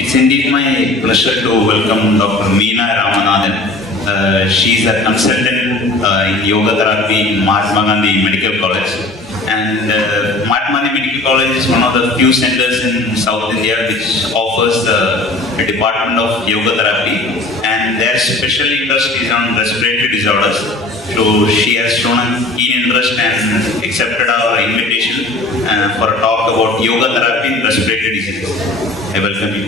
It's indeed my pleasure to welcome Dr. Meena Ramanathan. She is a consultant in yoga therapy in Mahatma Gandhi Medical College. And Mahatma Gandhi Medical College is one of the few centers in South India which offers a department of yoga therapy. And their special interest is on respiratory disorders. So she has shown a keen interest and accepted our invitation for a talk about yoga therapy in respiratory diseases. I welcome you.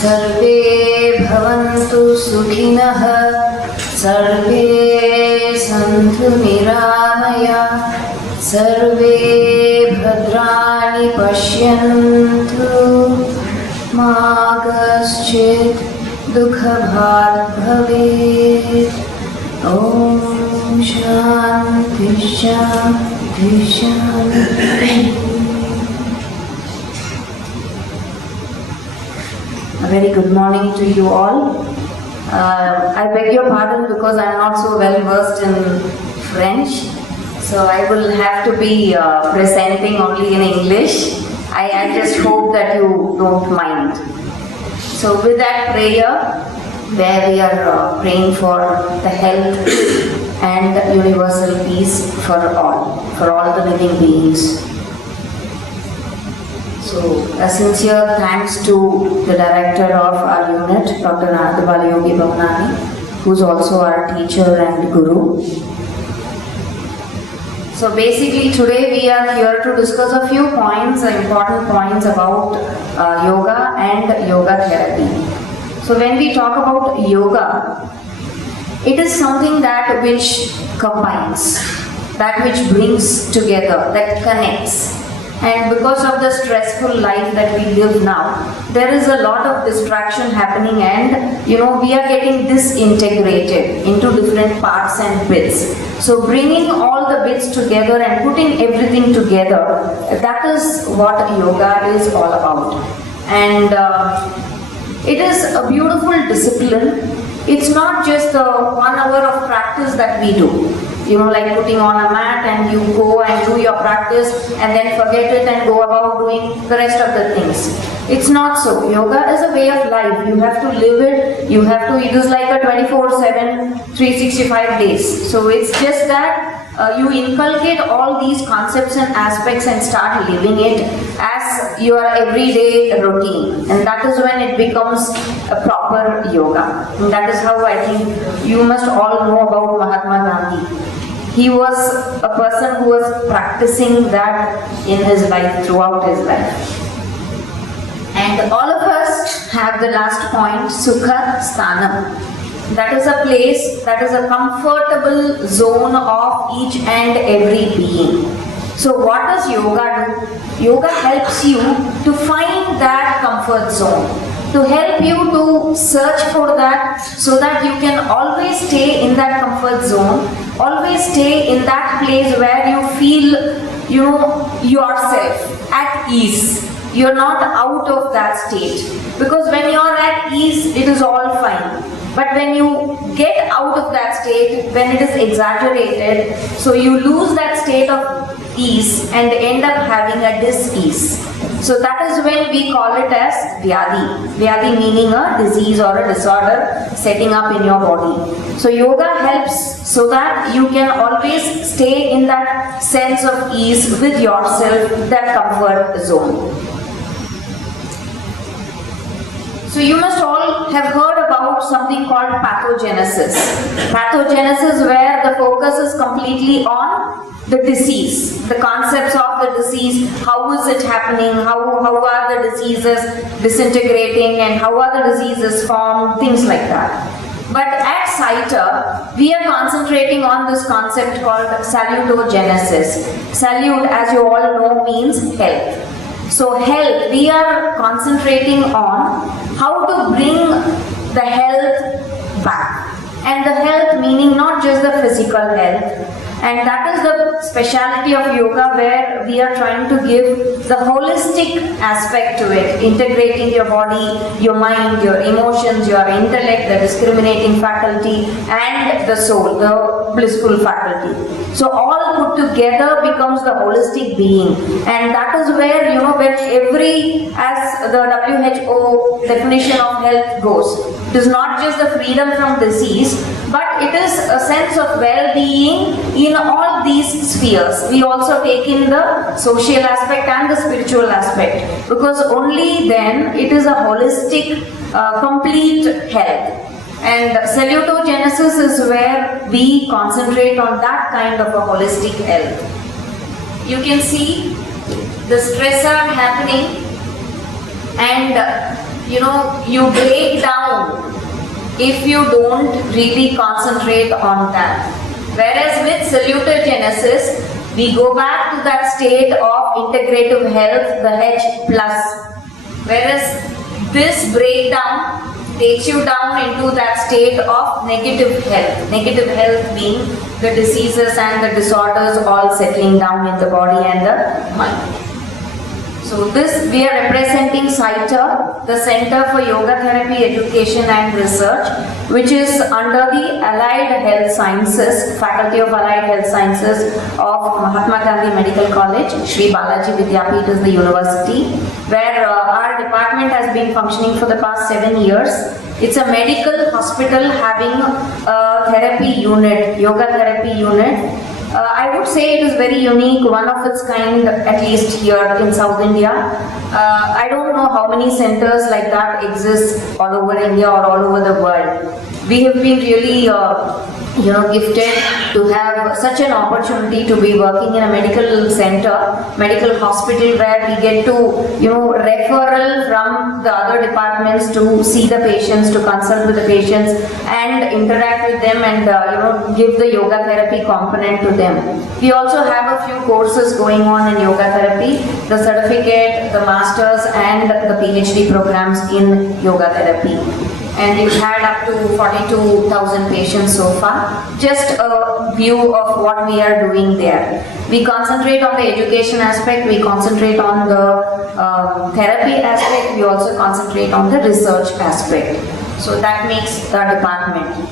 सर्वे भवन्तु सुखिनः सर्वे सन्तु निरामयाः सर्वे भद्राणि पश्यन्तु मा कश्चित् दुःखभाग् भवेत् ॐ शान्ति शान्ति शान्ति. A very good morning to you all. I beg your pardon because I am not so well versed in French, so I will have to be presenting only in English. I just hope that you don't mind. So with that prayer, where we are praying for the health and universal peace for all the living beings. So, a sincere thanks to the director of our unit, Dr. Yogi Bhavnani, who is also our teacher and guru. So basically today we are here to discuss a few points, important points about yoga and yoga therapy. So when we talk about yoga, it is something that which combines, that which brings together, that connects. And because of the stressful life that we live now, there is a lot of distraction happening and we are getting disintegrated into different parts and bits. So bringing all the bits together and putting everything together, that is what yoga is all about. And it is a beautiful discipline. It's not just the 1 hour of practice that we do. Like putting on a mat and you go and do your practice and then forget it and go about doing the rest of the things. It's not so. Yoga is a way of life. You have to live it. It is like a 24/7, 365 days. So it's just that you inculcate all these concepts and aspects and start living it as your everyday routine. And that is when it becomes a proper yoga. And that is how I think you must all know about Mahatma Gandhi. He was a person who was practicing that in his life, throughout his life. And all of us have the last point, Sukha Sthanam. That is a place, that is a comfortable zone of each and every being. So what does yoga do? Yoga helps you to find that comfort zone, to help you to search for that so that you can always stay in that comfort zone, always stay in that place where you feel, yourself at ease. You're not out of that state. Because when you're at ease, it is all fine. But when you get out of that state, when it is exaggerated, so you lose that state of ease and end up having a dis-ease. So that is when we call it as Vyadhi. Vyadhi meaning a disease or a disorder setting up in your body. So yoga helps so that you can always stay in that sense of ease with yourself, that comfort zone. So you must all have heard about something called pathogenesis. Pathogenesis where the focus is completely on the disease, the concepts of the disease, how is it happening, how are the diseases disintegrating and how are the diseases formed, things like that. But at SITA, we are concentrating on this concept called salutogenesis. Salute, as you all know, means health. So health, we are concentrating on how to bring the health back. And the health meaning not just the physical health. And that is the speciality of yoga, where we are trying to give the holistic aspect to it, integrating your body, your mind, your emotions, your intellect, the discriminating faculty, and the soul, the blissful faculty. So all put together becomes the holistic being. And that is where, when every, as the WHO definition of health goes, it is not just the freedom from disease, but it is a sense of well-being in all these spheres. We also take in the social aspect and the spiritual aspect, because only then it is a holistic, complete health. And salutogenesis is where we concentrate on that kind of a holistic health. You can see the stressor happening, and you break down if you don't really concentrate on that. Whereas with salutogenesis, we go back to that state of integrative health, the H plus. Whereas this breakdown takes you down into that state of negative health. Negative health being the diseases and the disorders all settling down in the body and the mind. So this, we are representing CITER, the Center for Yoga Therapy Education and Research, which is under the Allied Health Sciences, Faculty of Allied Health Sciences of Mahatma Gandhi Medical College. Shri Balaji Vidyapith is the university, where our department has been functioning for the past 7 years. It's a medical hospital having a therapy unit, yoga therapy unit. I would say it is very unique, one of its kind, at least here in South India. I don't know how many centers like that exist all over India or all over the world. We have been really gifted to have such an opportunity to be working in a medical center, medical hospital, where we get to, referral from the other departments to see the patients, to consult with the patients and interact with them, and give the yoga therapy component to them. We also have a few courses going on in yoga therapy, the certificate, the masters and the PhD programs in yoga therapy. And we've had up to 42,000 patients so far. Just a view of what we are doing there. We concentrate on the education aspect, we concentrate on the therapy aspect, we also concentrate on the research aspect. So that makes the department.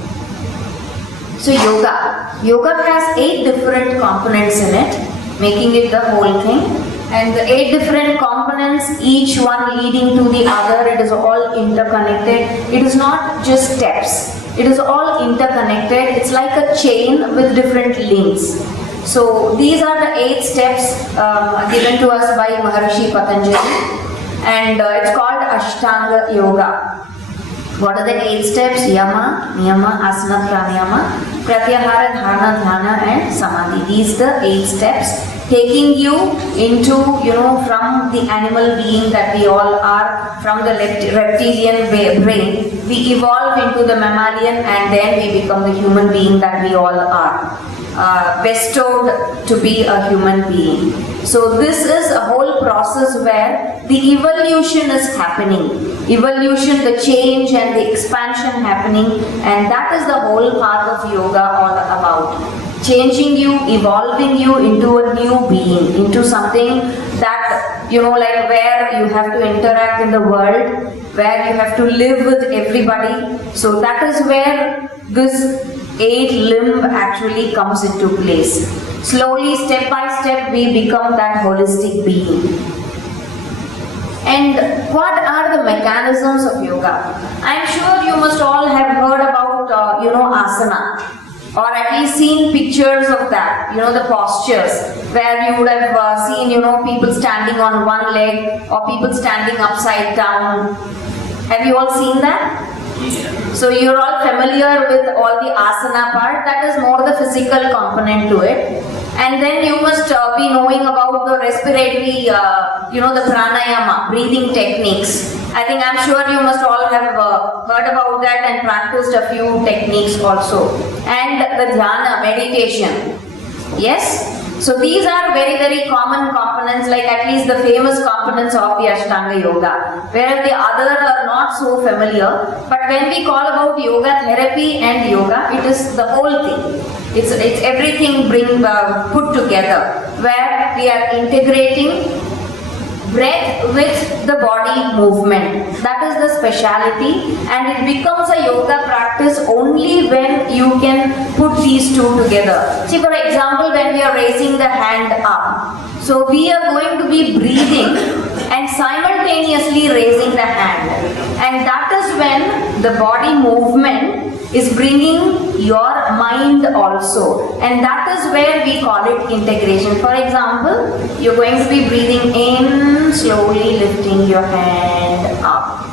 So yoga has 8 different components in it, making it the whole thing. And the 8 different components, each one leading to the other, it is all interconnected. It is not just steps, it is all interconnected. It's like a chain with different links. So these are the 8 steps given to us by Maharishi Patanjali, and it's called Ashtanga Yoga. What are the 8 steps? Yama, Niyama, Asana, Pranayama, Pratyahara, Dharana, Dhyana and Samadhi. These are the 8 steps, taking you into, from the animal being that we all are, from the reptilian brain, we evolve into the mammalian, and then we become the human being that we all are. Bestowed to be a human being. So this is a whole process where the evolution is happening. Evolution, the change and the expansion happening, and that is the whole path of yoga all about. Changing you, evolving you into a new being, into something that, like where you have to interact in the world, where you have to live with everybody. So that is where this 8 limb actually comes into place. Slowly, step by step, we become that holistic being. And what are the mechanisms of yoga? I am sure you must all have heard about, asana, or at least seen pictures of that, the postures, where you would have seen, people standing on one leg or people standing upside down. Have you all seen that? So you're all familiar with all the asana part, that is more the physical component to it. And then you must be knowing about the respiratory, the pranayama, breathing techniques. I'm sure you must all have heard about that and practiced a few techniques also. And the dhyana, meditation. Yes? So these are very, very common components, like at least the famous components of the Ashtanga Yoga, where the other are not so familiar. But when we call about yoga therapy and yoga, it is the whole thing. It's everything put together, where we are integrating breath with the body movement. That is the speciality, and it becomes a yoga practice only when you can put these two together. See, for example, when we are raising the hand up, so we are going to be breathing and simultaneously raising the hand, and that is when the body movement is bringing your mind also, and that is where we call it integration. For example, you're going to be breathing in, slowly lifting your hand up,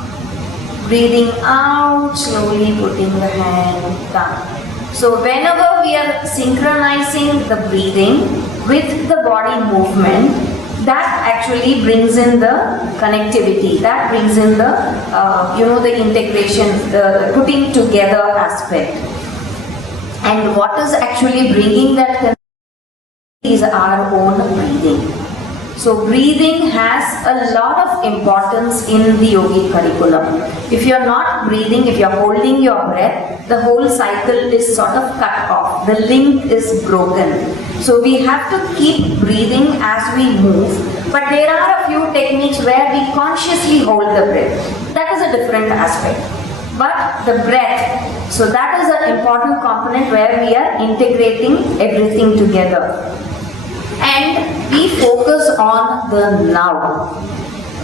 breathing out, slowly putting the hand down. So whenever we are synchronizing the breathing with the body movement, that actually brings in the connectivity, that brings in the the integration, the putting together aspect. And what is actually bringing that connectivity is our own breathing. So breathing has a lot of importance in the yogic curriculum. If you are not breathing, if you are holding your breath, the whole cycle is sort of cut off. The link is broken. So we have to keep breathing as we move. But there are a few techniques where we consciously hold the breath. That is a different aspect. But the breath, so that is an important component where we are integrating everything together. And we focus on the now,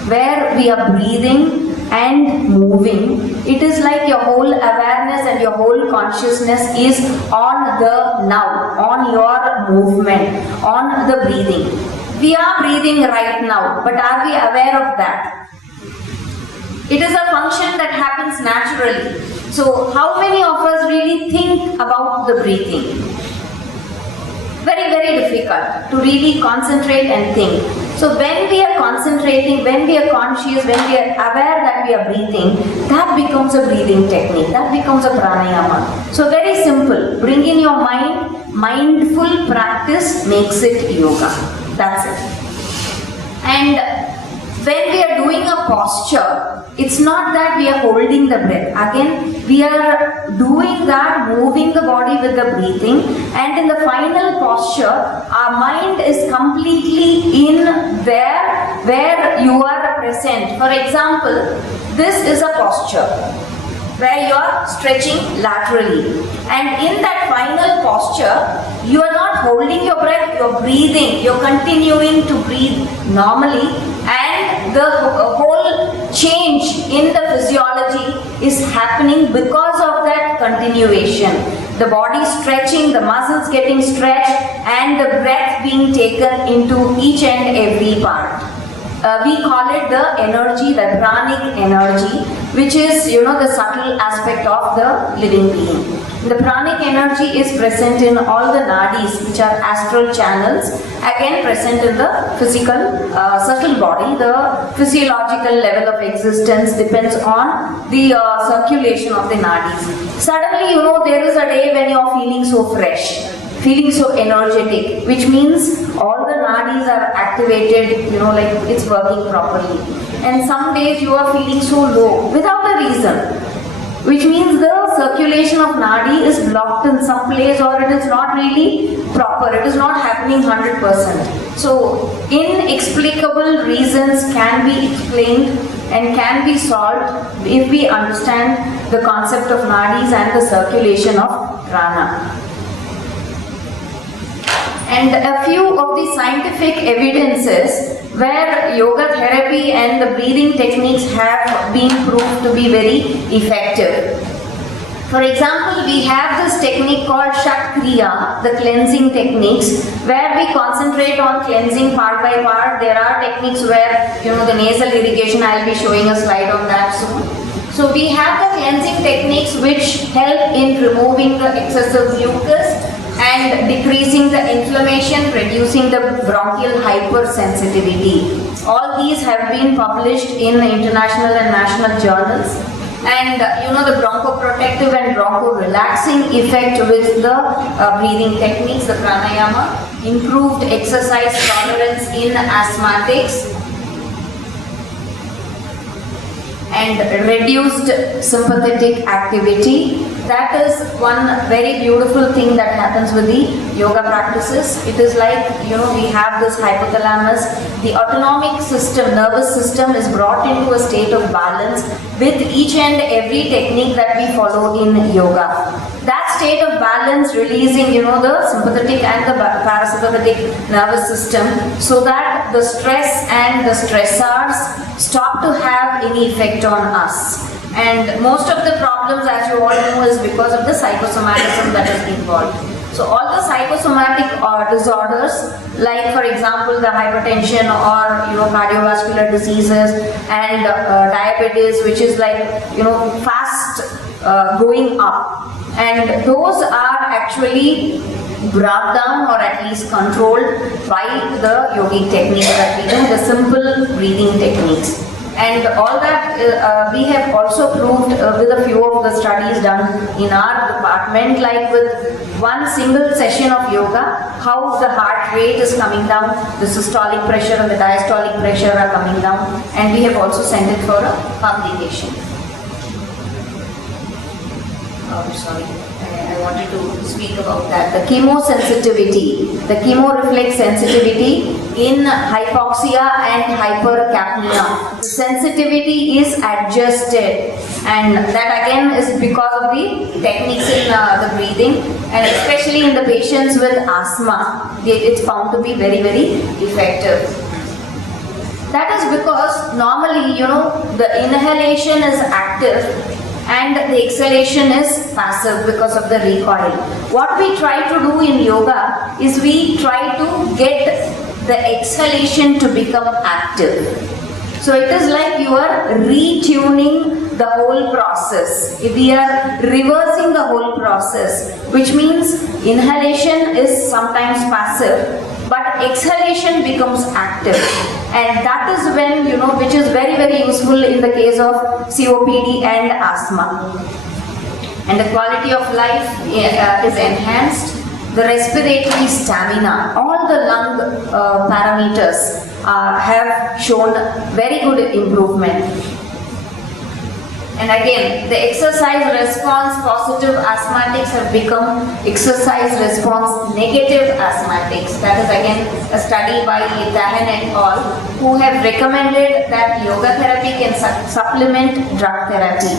where we are breathing and moving. It is like your whole awareness and your whole consciousness is on the now, on your movement, on the breathing. We are breathing right now, but are we aware of that? It is a function that happens naturally. So how many of us really think about the breathing? Very, very difficult to really concentrate and think. So when we are concentrating, when we are conscious, when we are aware that we are breathing, that becomes a breathing technique, that becomes a pranayama. So very simple, bring in your mind, mindful practice makes it yoga. That's it. And when we are doing a posture, it's not that we are holding the breath. Again, we are doing that, moving the body with the breathing, and in the final posture, our mind is completely in there where you are present. For example, this is a posture where you are stretching laterally, and in that final posture, you are not holding your breath, you are breathing, you are continuing to breathe normally, and the whole change in the physiology is happening because of that continuation. The body stretching, the muscles getting stretched, and the breath being taken into each and every part. We call it the energy, the pranic energy, which is, the subtle aspect of the living being. The pranic energy is present in all the nadis, which are astral channels, again present in the physical, subtle body. The physiological level of existence depends on the circulation of the nadis. Suddenly, there is a day when you are feeling so fresh, feeling so energetic, which means all the nadis are activated, like it's working properly. And some days you are feeling so low without a reason, which means the circulation of nadi is blocked in some place, or it is not really proper, it is not happening 100%. So inexplicable reasons can be explained and can be solved if we understand the concept of nadis and the circulation of prana. And a few of the scientific evidences where yoga therapy and the breathing techniques have been proved to be very effective. For example, we have this technique called Shat Kriya, the cleansing techniques, where we concentrate on cleansing part by part. There are techniques where, the nasal irrigation, I will be showing a slide on that soon. So we have the cleansing techniques which help in removing the excessive mucus and decreasing the inflammation, reducing the bronchial hypersensitivity. All these have been published in international and national journals. And the bronchoprotective and broncho-relaxing effect with the breathing techniques, the pranayama. improved exercise tolerance in asthmatics, and reduced sympathetic activity. That is one very beautiful thing that happens with the yoga practices. It is like, we have this hypothalamus, the autonomic system, nervous system is brought into a state of balance with each and every technique that we follow in yoga. That state of balance releasing, the sympathetic and the parasympathetic nervous system, so that the stress and the stressors stop to have any effect on us. And most of the problems, as you all know, is because of the psychosomatism that is involved. So all the psychosomatic disorders, like for example the hypertension or cardiovascular diseases and diabetes, which is like fast going up, and those are actually brought down or at least controlled by the yogic techniques that we do, the simple breathing techniques. And all that we have also proved with a few of the studies done in our department, like with one single session of yoga, how the heart rate is coming down, the systolic pressure and the diastolic pressure are coming down, and we have also sent it for a publication. Oh, sorry. I wanted to speak about that. The chemosensitivity, the chemoreflex sensitivity in hypoxia and hypercapnia. The sensitivity is adjusted, and that again is because of the techniques in the breathing, and especially in the patients with asthma, it's found to be very, very effective. That is because normally, the inhalation is active and the exhalation is passive because of the recoil. What we try to do in yoga is we try to get the exhalation to become active. So it is like you are retuning the whole process. We are reversing the whole process, which means inhalation is sometimes passive, but exhalation becomes active. And that is when, which is very, very useful in the case of COPD and asthma. And the quality of life is enhanced. The respiratory stamina, all the lung parameters have shown very good improvement. And again, the exercise response positive asthmatics have become exercise response negative asthmatics. That is again a study by Dahan et al., who have recommended that yoga therapy can supplement drug therapy.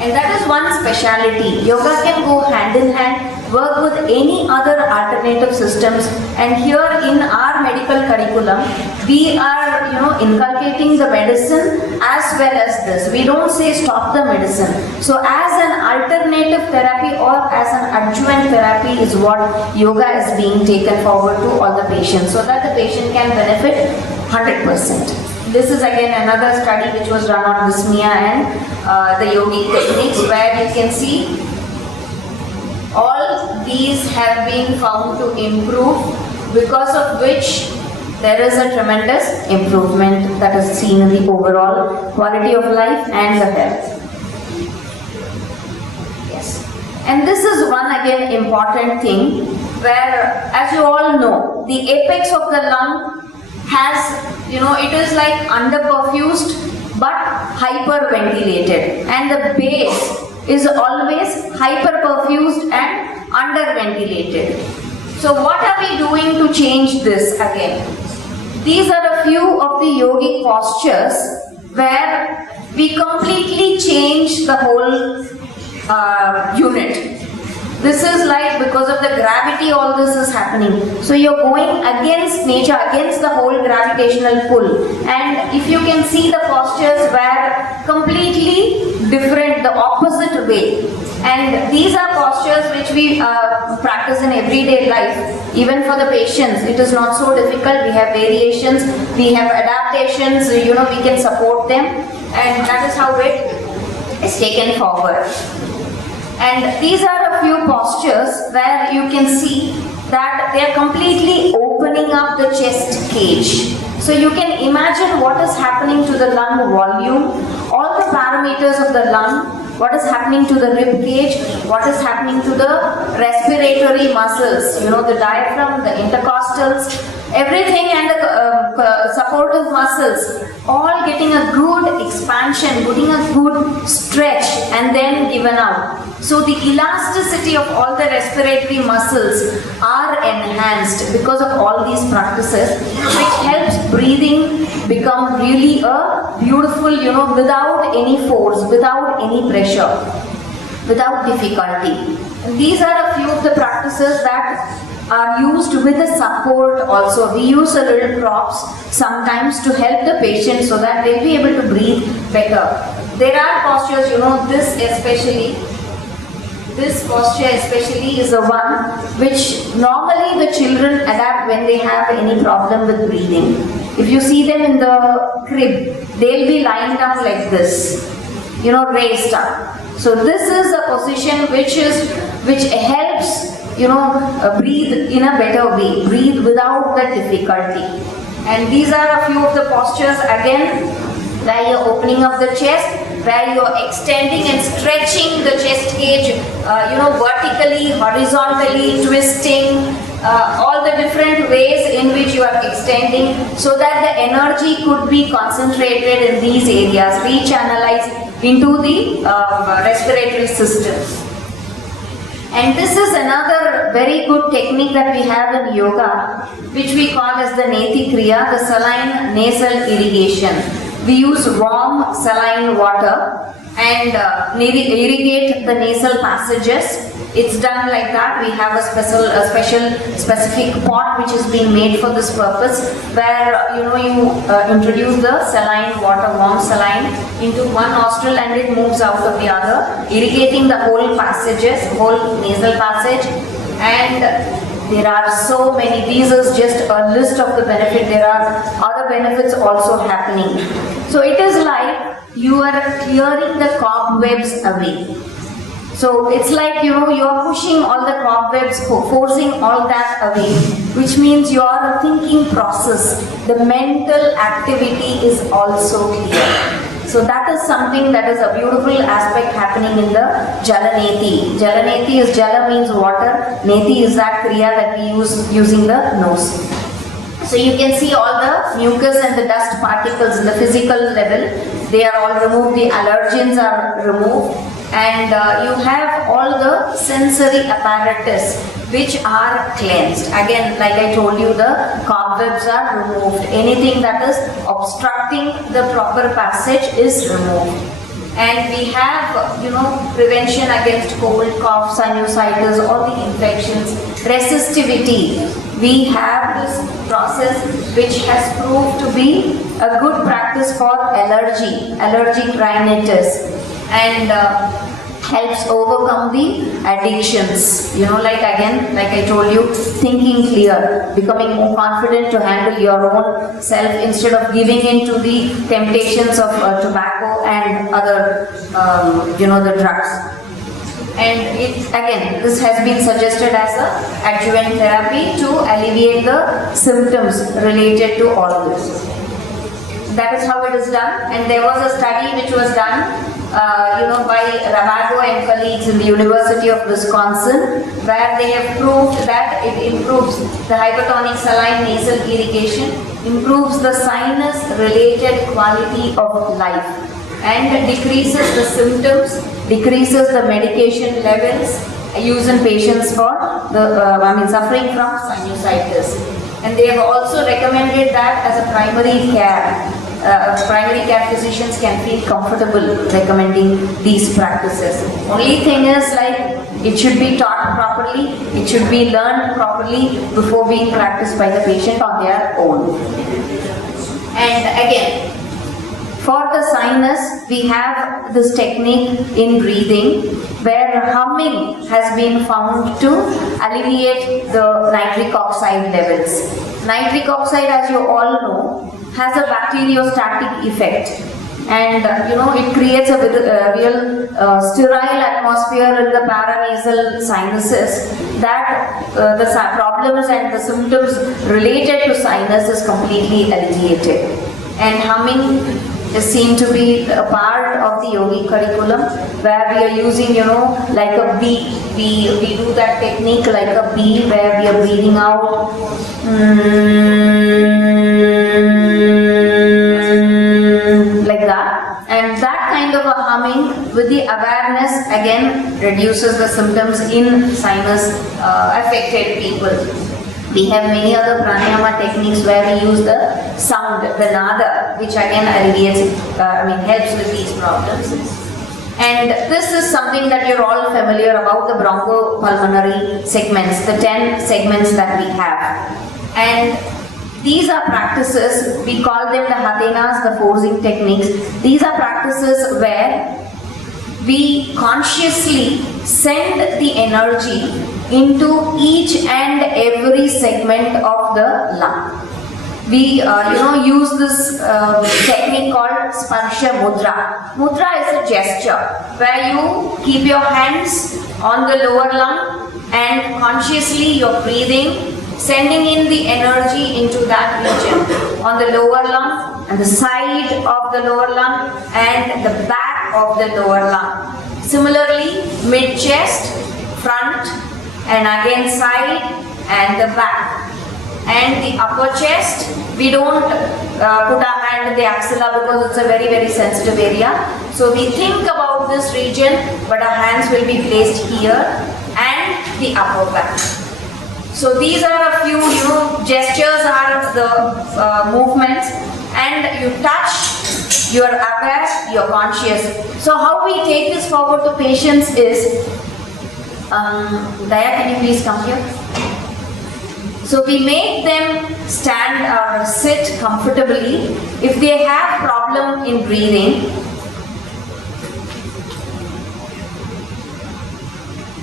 And that is one speciality. Yoga can go hand in hand, work with any other alternative systems, and here in our medical curriculum, we are inculcating the medicine as well as this. We don't say stop the medicine. So as an alternative therapy or as an adjuvant therapy is what yoga is being taken forward to all the patients, so that the patient can benefit 100%. This is again another study which was done on dyspnea and the yogic techniques, where you can see all these have been found to improve, because of which there is a tremendous improvement that is seen in the overall quality of life and the health. Yes. And this is one again important thing, where, as you all know, the apex of the lung has, it is like underperfused but hyperventilated, and the base is always hyperperfused and underventilated. So what are we doing to change this again? These are a few of the yogic postures where we completely change the whole unit. This is like because of the gravity all this is happening. So you're going against nature, against the whole gravitational pull. And if you can see the postures were completely different, the opposite way. And these are postures which we practice in everyday life. Even for the patients, it is not so difficult. We have variations, we have adaptations, we can support them. And that is how it is taken forward. And these are a few postures where you can see that they are completely opening up the chest cage. So you can imagine what is happening to the lung volume. All the parameters of the lung what is happening to the rib cage, what is happening to the respiratory muscles, the diaphragm, the intercostals, everything, and the supportive muscles, all getting a good expansion, getting a good stretch, and then given out. So the elasticity of all the respiratory muscles are enhanced because of all these practices, which helps breathing become really a beautiful, without any force, without any pressure, without difficulty. And these are a few of the practices that are used with the support also. We use a little props sometimes to help the patient so that they'll be able to breathe better. There are postures, this posture especially is the one which normally the children adapt when they have any problem with breathing. If you see them in the crib, they'll be lying down like this, raised up. So this is a position which helps, breathe in a better way, breathe without the difficulty. And these are a few of the postures again, where you're opening up the chest, where you're extending and stretching the chest cage, vertically, horizontally, twisting, all the different ways in which you are extending, so that the energy could be concentrated in these areas, rechannelized into the respiratory system. And this is another very good technique that we have in yoga, which we call as the Neti Kriya, the saline nasal irrigation. We use warm saline water and irrigate the nasal passages. It's done like that. We have a specific pot which is being made for this purpose, where you introduce the saline water, warm saline, into one nostril and it moves out of the other, irrigating the whole passages, whole nasal passage. And there are so many. These is just a list of the benefits. There are other benefits also happening. So it is like you are clearing the cobwebs away. So it's like, you are pushing all the cobwebs, forcing all that away, which means your thinking process, the mental activity is also clear. So that is something that is a beautiful aspect happening in the Jalaneti. Jalaneti is, Jala means water, Neti is that Kriya that we use using the nose. So you can see all the mucus and the dust particles in the physical level, they are all removed, the allergens are removed, and you have all the sensory apparatus which are cleansed. Again, like I told you, the cobwebs are removed. Anything that is obstructing the proper passage is removed. And we have, prevention against cold, cough, sinusitis, all the infections, resistivity. We have this process which has proved to be a good practice for allergic rhinitis, and helps overcome the addictions. Like I told you, thinking clear, becoming more confident to handle your own self instead of giving in to the temptations of tobacco and other, the drugs. And this has been suggested as a adjuvant therapy to alleviate the symptoms related to all this. That is how it is done. And there was a study which was done by Ramago and colleagues in the University of Wisconsin, where they have proved that it improves the hypertonic saline nasal irrigation, improves the sinus related quality of life, and decreases the symptoms, decreases the medication levels used in patients for the suffering from sinusitis. And they have also recommended that as a primary care. Primary care physicians can feel comfortable recommending these practices. Only thing is, it should be taught properly, it should be learned properly before being practiced by the patient on their own. And again, for the sinus, we have this technique in breathing where humming has been found to alleviate the nitric oxide levels. Nitric oxide, as you all know, has a bacteriostatic effect, and it creates a real sterile atmosphere in the paranasal sinuses, that the problems and the symptoms related to sinus is completely alleviated. And humming is seen to be a part of the yogic curriculum, where we are using, like a bee. We do that technique like a bee, where we are breathing out. Like that. And that kind of a humming with the awareness again reduces the symptoms in sinus affected people. We have many other pranayama techniques where we use the sound, the nada, which again alleviates, helps with these problems. And this is something that you're all familiar about, the bronchopulmonary segments, the 10 segments that we have. And these are practices, we call them the hatenas, the forcing techniques. These are practices where we consciously send the energy into each and every segment of the lung. We use this technique called sparsha mudra. Mudra is a gesture where you keep your hands on the lower lung and consciously you're breathing, sending in the energy into that region on the lower lung and the side of the lower lung and the back of the lower lung. Similarly, mid-chest, front, and again side and the back. And the upper chest, we don't put our hand in the axilla because it's a very, very sensitive area. So we think about this region, but our hands will be placed here and the upper back. So these are a few, gestures are the movements, and you touch, you are aware, you are conscious. So how we take this forward to patients is, Daya, can you please come here? So we make them stand or sit comfortably. If they have problem in breathing,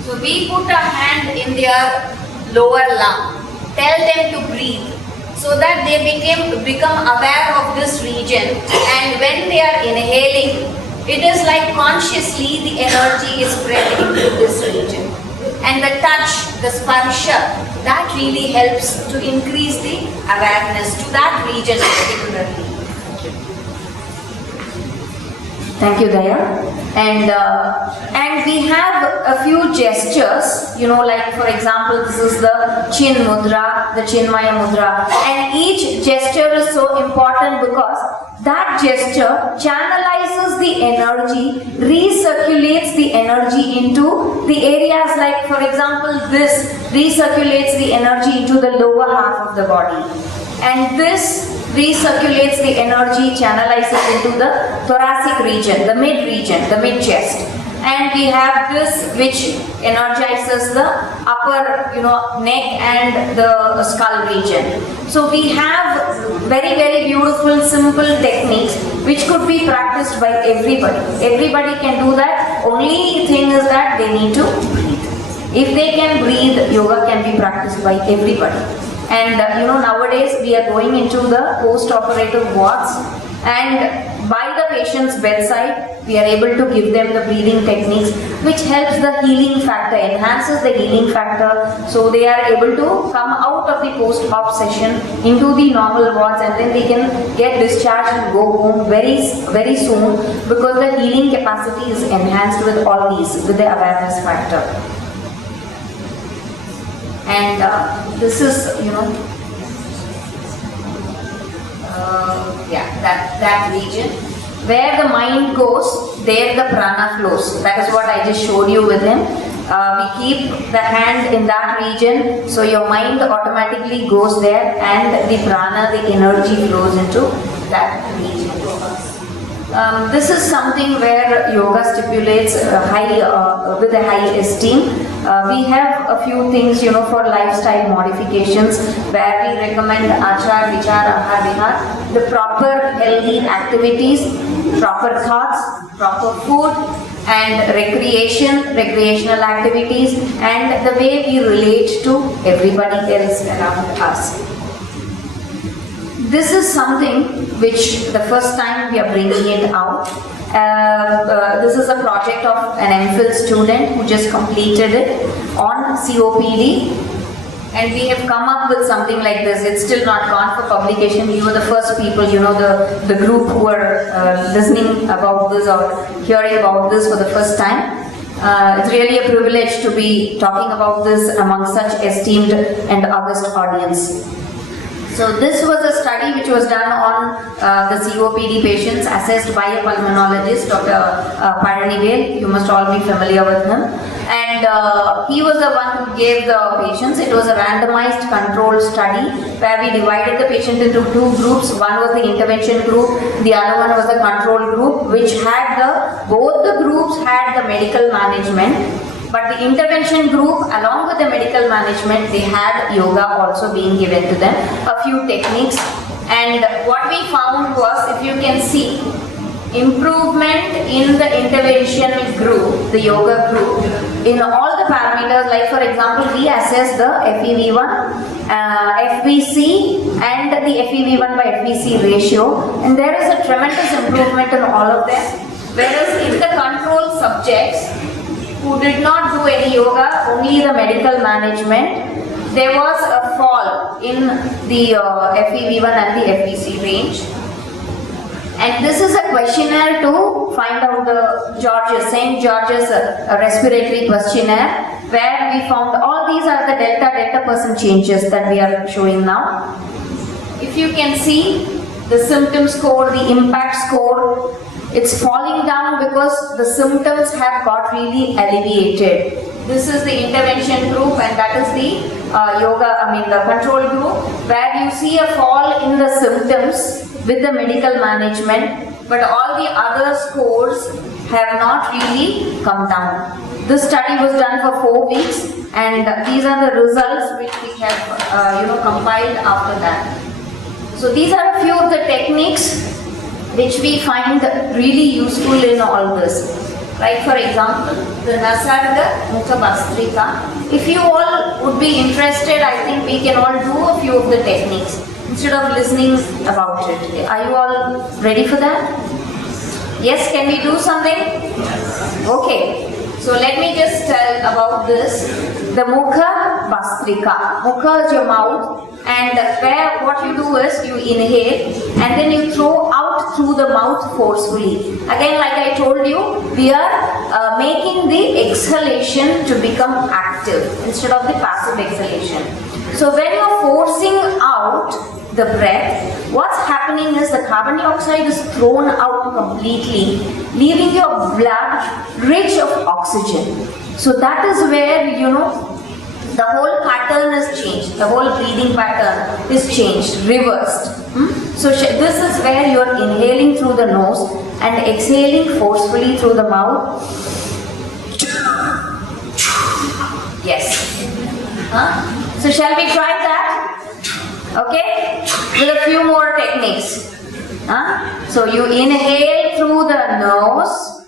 so we put a hand in their lower lung, tell them to breathe, so that they become aware of this region, and when they are inhaling, it is like consciously the energy is spread into this region. And the touch, the sparsha, that really helps to increase the awareness to that region particularly. Thank you, Daya. And we have a few gestures, like for example, this is the chin mudra, the chinmaya mudra, and each gesture is so important because that gesture channelizes the energy, recirculates the energy into the areas, like for example, this recirculates the energy into the lower half of the body. And this recirculates the energy, channelizes into the thoracic region, the mid region, the mid chest. And we have this which energizes the upper, neck and the skull region. So we have very, very beautiful, simple techniques which could be practiced by everybody. Everybody can do that. Only thing is that they need to breathe. If they can breathe, yoga can be practiced by everybody. And nowadays we are going into the post-operative wards, and by the patient's bedside we are able to give them the breathing techniques which helps the healing factor, enhances the healing factor, so they are able to come out of the post-op session into the normal wards, and then they can get discharged and go home very, very soon, because the healing capacity is enhanced with all these, with the awareness factor. And this is, that region. Where the mind goes, there the prana flows. That is what I just showed you with him. We keep the hand in that region, so your mind automatically goes there, and the prana, the energy flows into that region. This is something where yoga stipulates with a high esteem. We have a few things, for lifestyle modifications, where we recommend achar, vichar, ahar, vihar, the proper healthy activities, proper thoughts, proper food, and recreational activities, and the way we relate to everybody else around us. This is something which the first time we are bringing it out. This is a project of an MPhil student who just completed it on COPD. and we have come up with something like this. It's still not gone for publication. We were the first people, the group who were listening about this or hearing about this for the first time. It's really a privilege to be talking about this among such esteemed and august audience. So this was a study which was done on the COPD patients assessed by a pulmonologist, Dr. Paranivel. You must all be familiar with him. And he was the one who gave the patients. It was a randomized controlled study where we divided the patient into two groups. One was the intervention group, the other one was the control group, which had both the groups had the medical management. But the intervention group, along with the medical management, they had yoga also being given to them, a few techniques. And what we found was, if you can see, improvement in the intervention group, the yoga group, in all the parameters, like for example, we assessed the FEV1, FVC and the FEV1 by FVC ratio, and there is a tremendous improvement in all of them. Whereas in the control subjects, who did not do any yoga, only the medical management, there was a fall in the FEV1 and the FVC range. And this is a questionnaire to find out the St. George's respiratory questionnaire, where we found all these are the delta percent changes that we are showing now. If you can see the symptom score, the impact score, it's falling down because the symptoms have got really alleviated. This is the intervention group, and that is the the control group, where you see a fall in the symptoms with the medical management, but all the other scores have not really come down. This study was done for 4 weeks, and these are the results which we have compiled after that. So these are a few of the techniques which we find really useful in all this. Like for example, the Nasarga Mukha Bastrika. If you all would be interested, I think we can all do a few of the techniques instead of listening about it. Are you all ready for that? Yes, can we do something? Okay. So let me just tell about this. The Mukha Bastrika. Mukha is your mouth, and where what you do is you inhale and then you throw out through the mouth forcefully. Again, like I told you, we are making the exhalation to become active instead of the passive exhalation. So when you are forcing out the breath, what's happening is the carbon dioxide is thrown out completely, leaving your blood rich of oxygen. So that is where, the whole pattern is changed. The whole breathing pattern is changed, reversed. So this is where you are inhaling through the nose and exhaling forcefully through the mouth. Yes. So shall we try that? Okay? With a few more techniques. So you inhale through the nose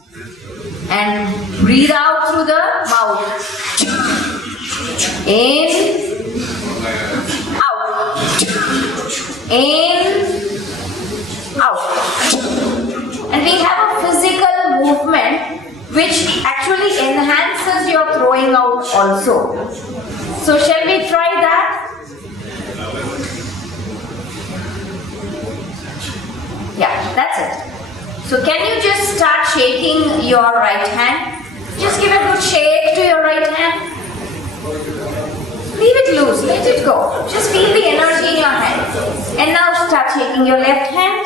and breathe out through the mouth. In, out. In, out. And we have a physical movement which actually enhances your throwing out also. So shall we try that? Yeah, that's it. So can you just start shaking your right hand? Just give a good shake to your right hand. Leave it loose, let it go. Just feel the energy in your hand. And now start shaking your left hand.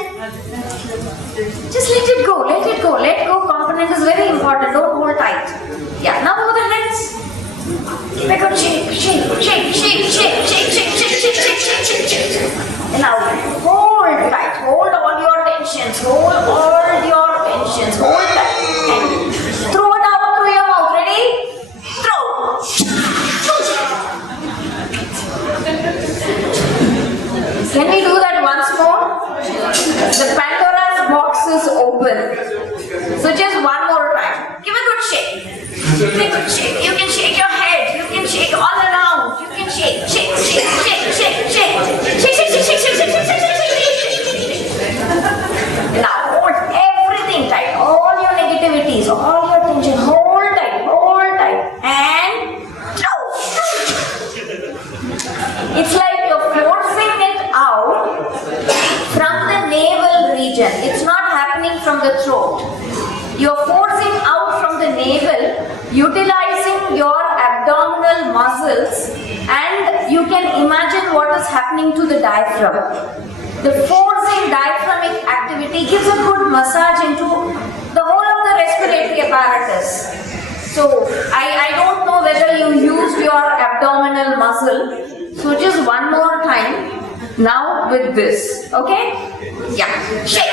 Just let it go, let it go. Let go component is very important, don't hold tight. Yeah, now both the hands. Give a good shake, shake, shake, shake, shake, shake, shake, shake, shake, shake, shake, shake. And now hold tight, hold all your tensions, hold all your tensions, hold tight. And throw it out through your mouth, ready? Throw. Can we do that once more? The Pandora's box is open. So just one more time. Give a good shake. Give a good shake. You can shake your head. You can shake all around. You can shake, shake, shake, shake, shake, shake. Shake, shake, shake, shake, shake, shake, shake, shake, shake. Now hold everything tight. All your negativities, all your tension. Hold tight, and throw. utilizing your abdominal muscles, and you can imagine what is happening to the diaphragm. The forcing diaphragmic activity gives a good massage into the whole of the respiratory apparatus. So, I don't know whether you used your abdominal muscle. So, just one more time. Now with this. Okay? Yeah. Shake.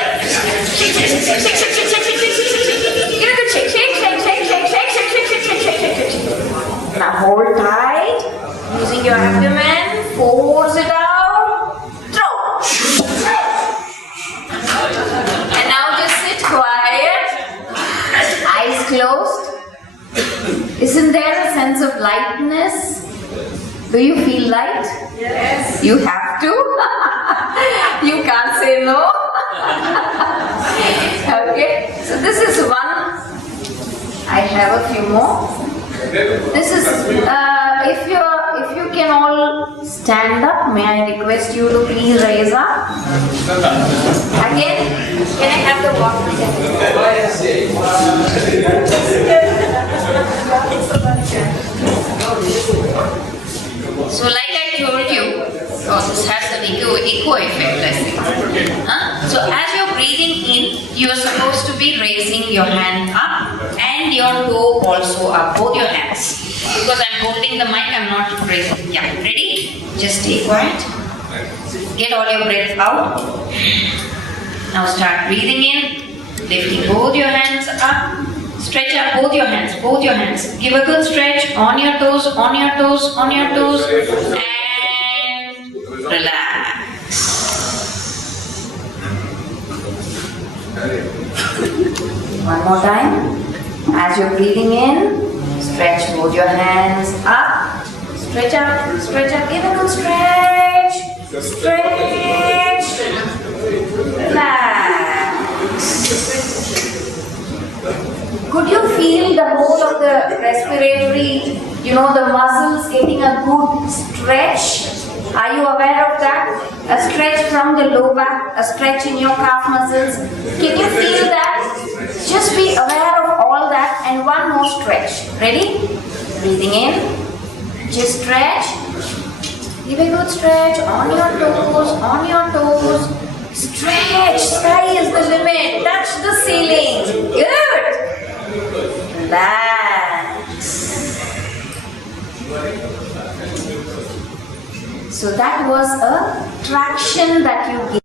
Shake, shake, shake, shake, shake, shake, shake, shake, shake, shake. Get a good shake, shake, shake, shake, shake, shake, shake, shake, shake, shake, shake, shake. Now hold tight. Using your abdomen. Force it out. Throw. And now just sit quiet. Eyes closed. Isn't there a sense of lightness? Do you feel light? Yes. You have to. You can't say no. Okay. So this is one. I have a few more. This is if you can all stand up, may I request you to please raise up. Again, can I have the water? So like I told you, this has an echo effect, I think. So as you're breathing in, you are supposed to be raising your hand up and your toe also up, both your hands. Because I'm holding the mic, I'm not raising. Yeah, ready? Just stay quiet. Get all your breath out. Now start breathing in, lifting both your hands up. Stretch out both your hands, both your hands. Give a good stretch on your toes, on your toes, on your toes. And relax. One more time. As you're breathing in, stretch both your hands up. Stretch out, stretch out. Give a good stretch. Stretch. Relax. Could you feel the whole of the respiratory, the muscles getting a good stretch? Are you aware of that? A stretch from the low back, a stretch in your calf muscles. Can you feel that? Just be aware of all that, and one more stretch. Ready? Breathing in. Just stretch. Give a good stretch on your toes, on your toes. Stretch. Sky is the limit. Touch the ceiling. Good. Relax. So that was a traction that you gave.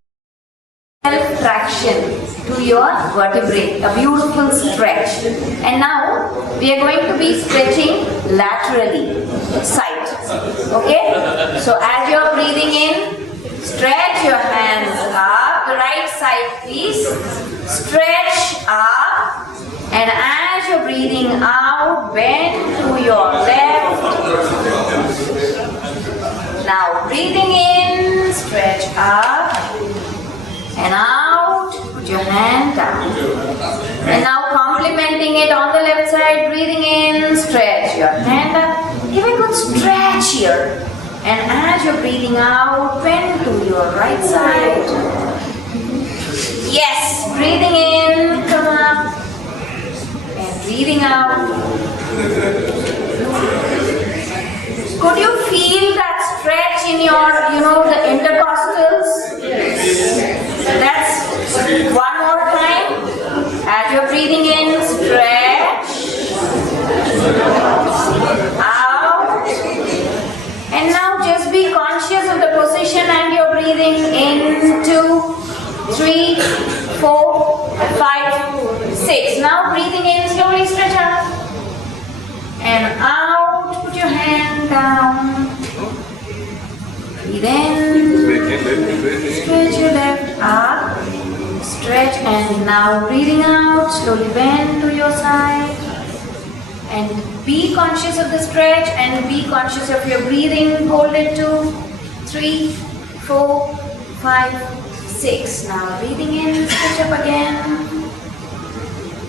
Self-traction to your vertebrae. A beautiful stretch. And now we are going to be stretching laterally. Side. Okay? So as you are breathing in, stretch your hands up. The right side, please. Stretch up. And as you're breathing out, bend to your left. Now breathing in, stretch up. And out, put your hand down. And now complementing it on the left side, breathing in, stretch your hand up. Give a good stretch here. And as you're breathing out, bend to your right side. Yes, breathing in, come up. And breathing out. Could you feel that stretch in your, the intercostals? That's one more time. As you're breathing in, stretch. Out. And now just be conscious of the position and you're breathing in 2, 3, 4, 5, 6. Now breathing in, slowly stretch out. And out, put your hand down. Breathe in, stretch your left up, stretch, and now breathing out, slowly bend to your side. And be conscious of the stretch and be conscious of your breathing. Hold it 2, 3, 4, 5, 6. Now breathing in, stretch up again,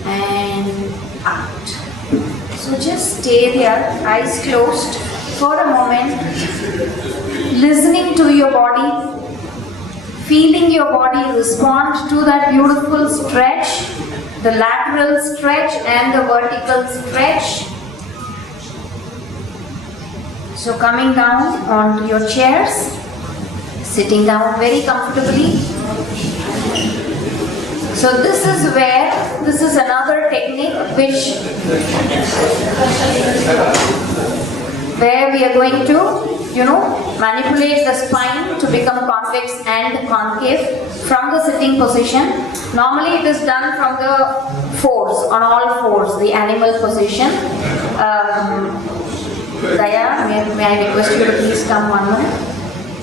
and out. So just stay there, eyes closed for a moment, listening to your body, feeling your body respond to that beautiful stretch, the lateral stretch and the vertical stretch. So coming down onto your chairs, sitting down very comfortably. So this is another technique where we are going to, manipulate the spine to become convex and concave from the sitting position. Normally it is done from the fours, on all fours, the animal position. Daya, may I request you to please come 1 minute.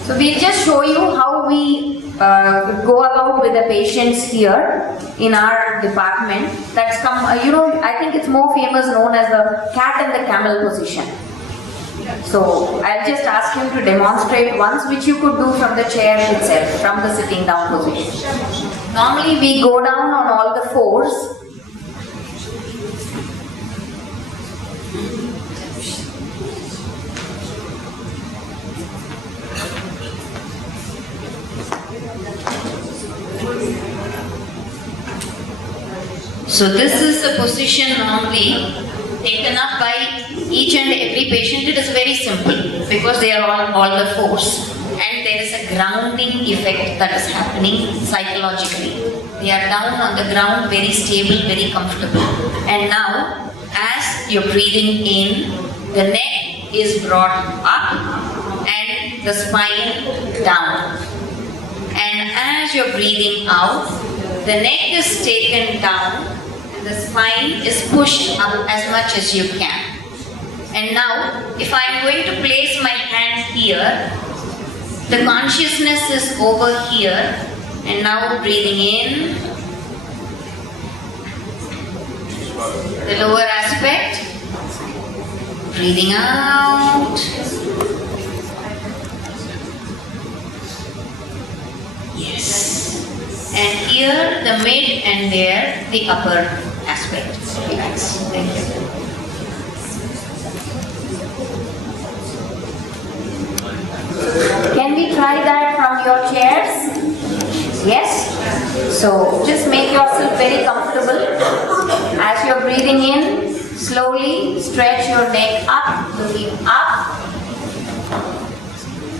So we'll just show you how we go about with the patients here in our department. That's I think it's more famous known as the cat and the camel position. So I'll just ask him to demonstrate once, which you could do from the chair itself, from the sitting down position. Normally we go down on all the fours. So this is the position normally taken up by each and every patient. It is very simple because they are on all the fours, and there is a grounding effect that is happening psychologically. They are down on the ground, very stable, very comfortable. And now, as you're breathing in, the neck is brought up and the spine down. And as you're breathing out, the neck is taken down, the spine is pushed up as much as you can. And now, if I am going to place my hand here, the consciousness is over here, and now breathing in, the lower aspect, breathing out, yes, and here the mid and there the upper aspect. Relax. Thank you. Can we try that from your chairs? Yes? So just make yourself very comfortable. As you're breathing in, slowly stretch your neck up, looking up.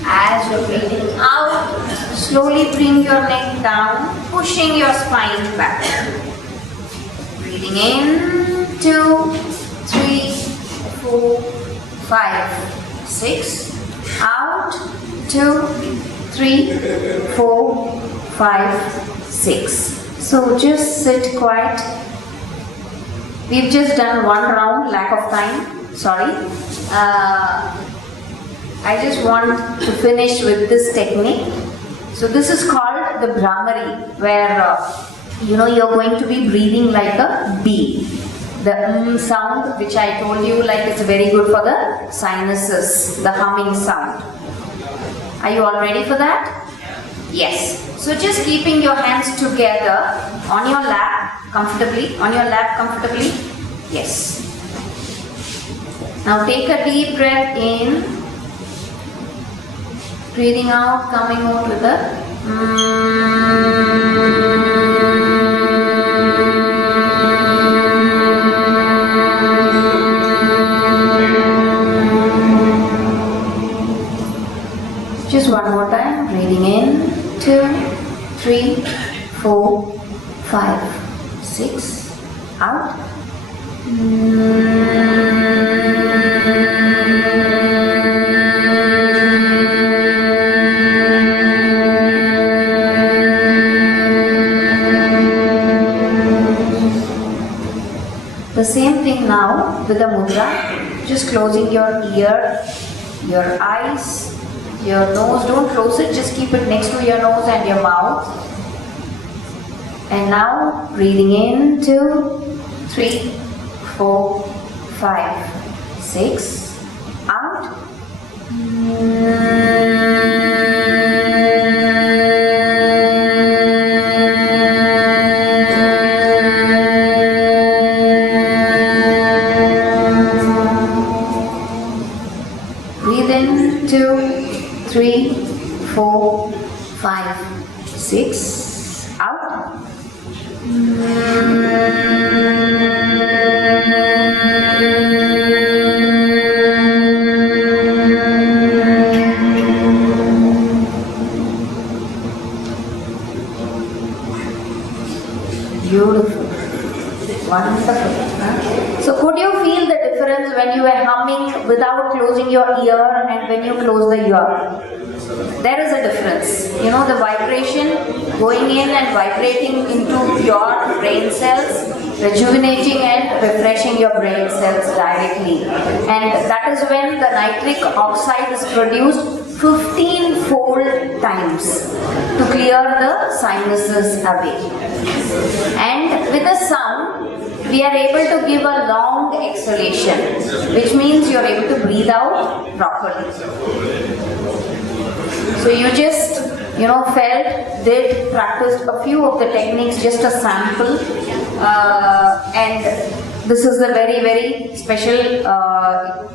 As you're breathing out, slowly bring your neck down, pushing your spine back. Breathing in, 2, 3, 4, 5, 6. Out, 2, 3, 4, 5, 6. So just sit quiet. We've just done one round, lack of time, sorry. I just want to finish with this technique. So this is called the Brahmari, where you're going to be breathing like a bee. The sound, which I told you, like it's very good for the sinuses, the humming sound. Are you all ready for that? Yes. So just keeping your hands together on your lap comfortably, Yes. Now take a deep breath in, breathing out, coming out with a Just one more time, breathing in, 2, 3, 4, 5, 6, out. The same thing now with the mudra, just closing your ear, your eyes, your nose. Don't close it, just keep it next to your nose and your mouth. And now breathing in, 2, 3, 4, 5, 6, out. Breathe in, 2, 3, 4, 5, 6, out. when you are humming without closing your ear and when you close the ear. There is a difference. You know, the vibration going in and vibrating into your brain cells, rejuvenating and refreshing your brain cells directly. And that is when the nitric oxide is produced 15-fold times to clear the sinuses away. And with the sound, we are able to give a long exhalation, which means you are able to breathe out properly. So you just, felt, did, practiced a few of the techniques, just a sample, and this is a very, very special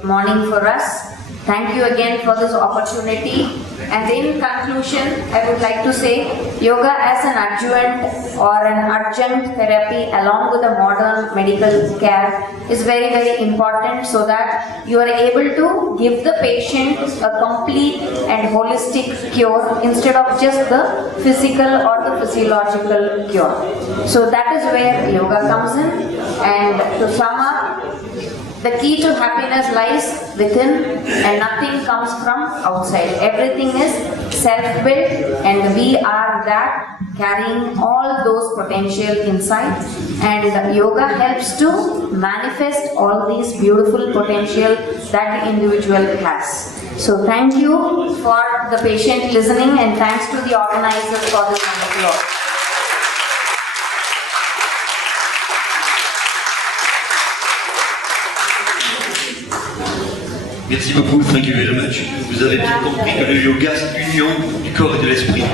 morning for us. Thank you again for this opportunity. And in conclusion, I would like to say, yoga as an adjuvant or an adjunct therapy along with the modern medical care is very, very important, so that you are able to give the patient a complete and holistic cure instead of just the physical or the physiological cure. So that is where yoga comes in. And to sum up, the key to happiness lies within, and nothing comes from outside. Everything is self-built, and we are that, carrying all those potential inside. And yoga helps to manifest all these beautiful potential that the individual has. So thank you for the patient listening, and thanks to the organizers for this wonderful work. Merci beaucoup, thank you very much. Vous avez bien compris que le yoga, c'est l'union du corps et de l'esprit.